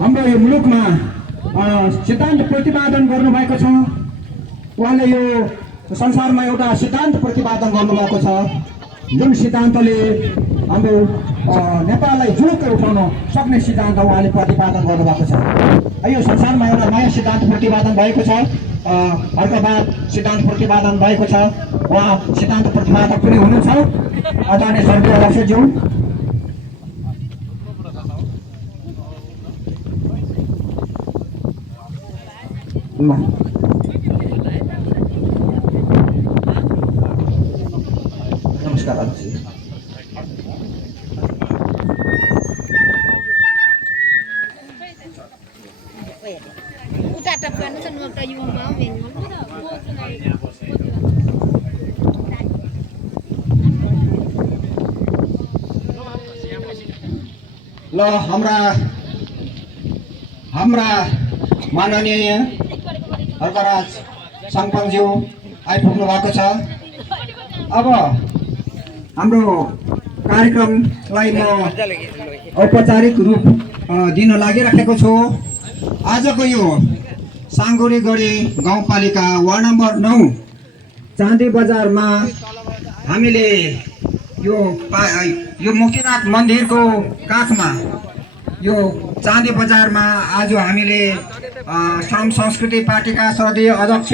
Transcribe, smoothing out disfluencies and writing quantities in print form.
हाम्रो यो मुलुकमा सिद्धान्त प्रतिपादन गर्नुभएको छ। उहाँले यो संसारमा एउटा सिद्धान्त प्रतिपादन गर्नुभएको छ, जुन सिद्धान्तले हाम्रो नेपाललाई जुलुक्कै उठाउन सक्ने सिद्धान्त उहाँले प्रतिपादन गर्नुभएको छ। यो संसारमा एउटा नयाँ सिद्धान्त प्रतिपादन भएको छ, अर्कवाद सिद्धान्त प्रतिपादन भएको छ। उहाँ सिद्धान्त प्रतिपादक पनि हुनुहुन्छ, आदरणीय स्वर्गीय अध्यक्षज्यू। नमस्कार अध्यक्ष। ल हाम्रा माननीय हर्कराज साङपाङज्यू आइपुग्नु भएको छ। अब हाम्रो कार्यक्रमलाई म औपचारिक रूप दिन लागिराखेको छु। आजको यो साङ्गुरीगढी गाउँपालिका वार्ड नम्बर 9 चाँदी बजारमा हामीले यो मुक्तिनाथ मन्दिरको काखमा यो चाँदी बजारमा आज हामीले श्रम संस्कृति पार्टीका सदस्य अध्यक्ष